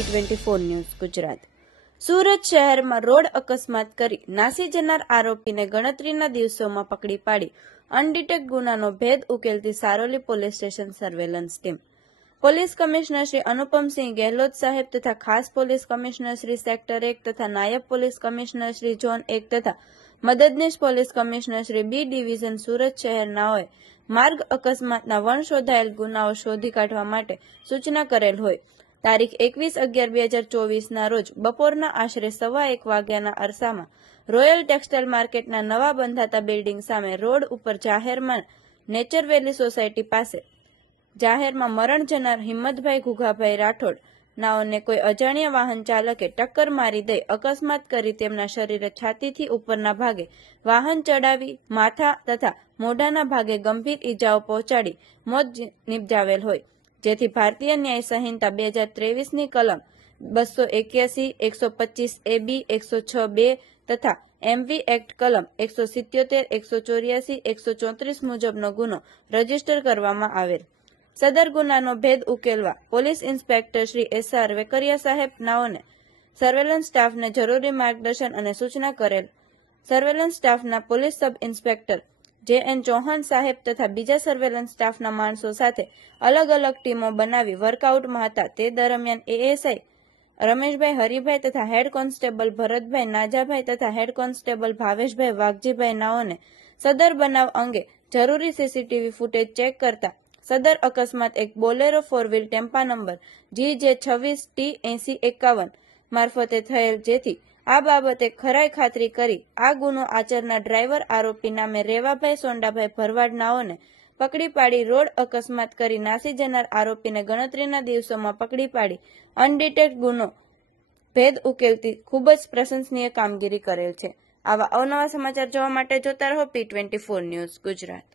P24 news Gujarat. Surat શહેરમાં road અકસ્માત કરી નાસી જનાર આરોપીને ગણતરીના દિવસોમાં પકડી પાડી અનડિટેક્ટ ગુનાનો ભેદ ઉકેલતી Saroli police station surveillance team. Police commissioner Shri Anupamsinh Gehlot સાહેબ તથા ખાસ પોલીસ કમિશનર શ્રી સેક્ટર 1 તથા નાયબ પોલીસ કમિશનર શ્રી ઝોન 1 તથા મદદનીશ police commissioner Shri B division Surat શહેરનાઓએ માર્ગ અકસ્માતના વણશોધાયેલ ગુનાઓ શોધી કાઢવા માટે સૂચના કરેલ હોય તારીખ 21/11/2024 ના રોજ બપોરના આશરે 1:15 વાગ્યાના અરસામાં રોયલ ટેક્સટાઇલ માર્કેટના નવા બંધાતા બિલ્ડિંગ સામે રોડ ઉપર જાહેરમાં નેચર વેલી સોસાયટી પાસે જાહેરમાં મરણ જનાર હિંમતભાઈ ઘુઘાભાઈ રાઠોડ નાઓને કોઈ અજાણ્યા વાહન ચાલકે ટક્કર મારી દઈ અકસ્માત કરી તેમના શરીરે છાતીથી ઉપરના ભાગે વાહન ચડાવી માથા તથા મોઢાના ભાગે ગંભીર ઈજાઓ પહોંચાડી મોત નિપજાવેલ હોય, જેથી ભારતીય ન્યાય સંહિતા 2023ની કલમ 281, 125 AB, 106(2) તથા MV એક્ટ કલમ 177, 184, 134 મુજબનો ગુનો રજીસ્ટર કરવામાં આવેલ। સદર ગુનાનો ભેદ ઉકેલવા police inspector Shri SR Vekariya સાહેબ નાઓને સર્વેલન્સ સ્ટાફને જરૂરી માર્ગદર્શન અને સૂચના કરેલ। સર્વેલન્સ સ્ટાફના police sub inspector JN Chauhan સાહેબ તથા બીજા સર્વેલન્સ સ્ટાફના માણસો સાથે અલગ અલગ ટીમો બનાવી વર્કઆઉટમાં હતા। તે દરમિયાન ASI રમેશભાઈ હરિભાઈ તથા હેડ કોન્સ્ટેબલ ભરતભાઈ નાજાભાઈ તથા હેડ કોન્સ્ટેબલ ભાવેશભાઈ વાઘજીભાઈ નાઓને સદર બનાવ અંગે જરૂરી CCTV ફૂટેજ ચેક કરતા સદર અકસ્માત એક બોલેરો 4 વ્હીલ ટેમ્પા નંબર GJ26T8051 મારફતે થયેલ, જેથી આ બાબતે ખરાઈ ખાતરી કરી આ ગુનો આચરનાર ડ્રાઈવર આરોપી નામે રેવાભાઈ સોંડાભાઈ ભરવાડ નાઓને પકડી પાડી રોડ અકસ્માત કરી નાસી જનાર આરોપીને ગણતરીના દિવસોમાં પકડી પાડી અનડિટેક્ટ ગુનો ભેદ ઉકેલતી ખૂબ જ પ્રશંસનીય કામગીરી કરેલ છે। આવા અવનવા સમાચાર જોવા માટે જોતા રહો P24 ન્યૂઝ ગુજરાત।